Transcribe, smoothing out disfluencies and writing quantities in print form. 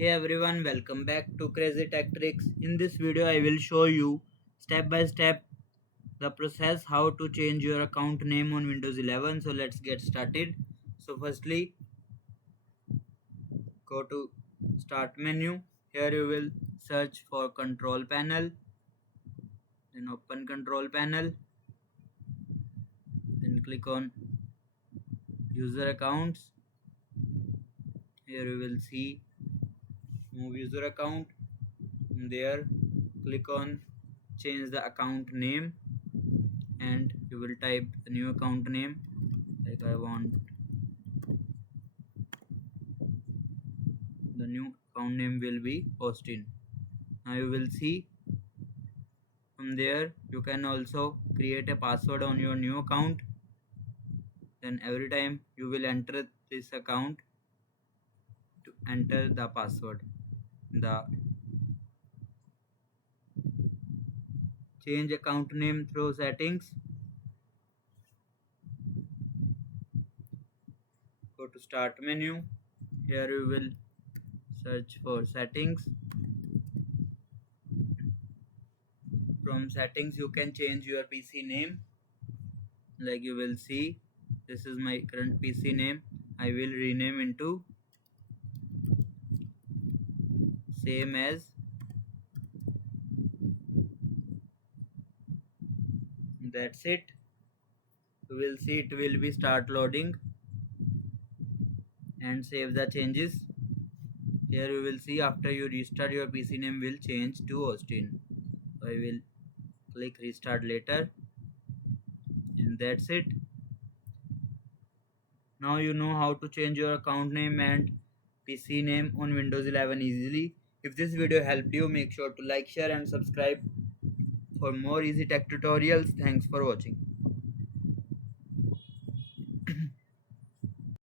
Hey everyone, welcome back to Crazy Tech Tricks. In this video, I will show you step by step the process how to change your account name on Windows 11. So let's get started. So firstly, go to Start menu. Here you will search for Control Panel. Then open Control Panel. Then click on User Accounts. Here you will see Move User Account. From there, click on Change the account name and you will type a new account name like I want the new account name will be Austin. Now you will see from there you can also create a password on your new account. Then every time you will enter this account to enter the password. The change account name through settings. Go to start menu. Here you will search for settings. From settings you can change your PC name. Like you will see, this is my current PC name. I will rename into same as that's it. You will see it will be start loading and save the changes. Here you will see after you restart your PC name will change to Austin. So I will click restart later and that's it. Now you know how to change your account name and PC name on Windows 11 easily. If this video helped you, make sure to like, share and subscribe for more easy tech tutorials. Thanks for watching.